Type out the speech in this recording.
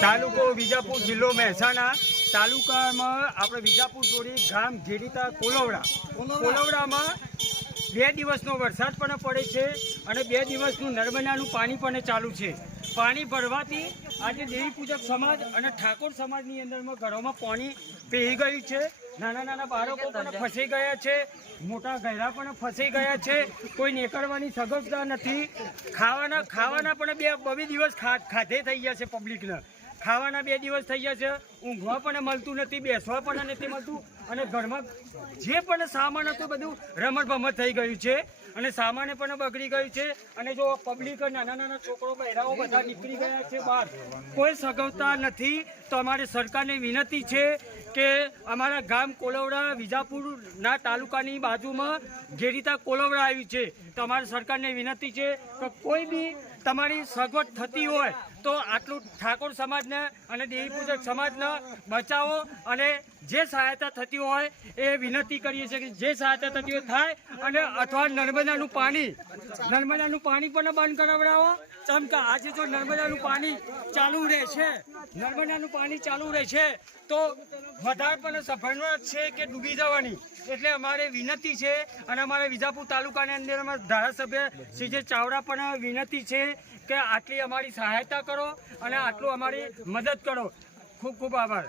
તાલુકો વિજાપુર, જિલ્લો મહેસાણા. તાલુકામાં આપણે વિજાપુર જોડી ગામ ઘેડીતા કોલવડામાં 2 દિવસનો વરસાદ પણ પડે છે અને 2 દિવસનું નર્મદાનું પાણી પણ ચાલુ છે. પાણી ભરવાથી આજે દેવી પૂજક સમાજ અને ઠાકોર સમાજની અંદરમાં ઘરોમાં પાણી પહેરી ગયું છે. નાના નાના બાળકો પણ ફસાઈ ગયા છે, મોટા ગયરા પણ ફસાઈ ગયા છે. કોઈ નીકળવાની સગવડતા નથી. ખાવાના પણ 2 દિવસ ખાધે થઈ ગયા છે. પબ્લિકને ખાવાના 2 દિવસ થઈ ગયા છે. ઊંઘવા પણ મળતું નથી, બેસવા પણ નથી મળતું અને ઘરમાં જે પણ સામાન હતું બધું રમત થઈ ગયું છે અને સામાન પણ બગડી ગયું છે. અને જો પબ્લિક નાના નાના છોકરો બહેરાઓ બધા નીકળી ગયા છે બહાર, કોઈ સગવડતા નથી. તો અમારી સરકારને વિનંતી છે કે અમારા ગામ કોલવડા વિજાપુરના તાલુકાની બાજુમાં ઘેડીતા કોલવડા આવ્યું છે. તો અમારી સરકારને વિનંતી છે કે કોઈ બી તમારી સગવડ થતી હોય તો આટલું ઠાકોર સમાજને અને દેવી પૂજક સમાજને બચાવો અને જે સહાયતા થતી હોય એ વિનંતી કરીએ છીએ કે જે સહાયતા થતી હોય થાય. અને અથવા નર્મદાનું પાણી પણ બંધ કરાવડાવો. કેમ કે આજે જો નર્મદાનું પાણી ચાલુ રહેશે તો વધારે પણ સફળતા છે કે ડૂબી જવાની. એટલે અમારે વિનંતી છે અને અમારે વિજાપુર તાલુકાની અંદર ધારાસભ્ય શ્રી જે ચાવડા પણ વિનંતી છે કે આટલી અમારી સહાયતા કરો અને આટલું અમારી મદદ કરો. ખૂબ ખૂબ આભાર.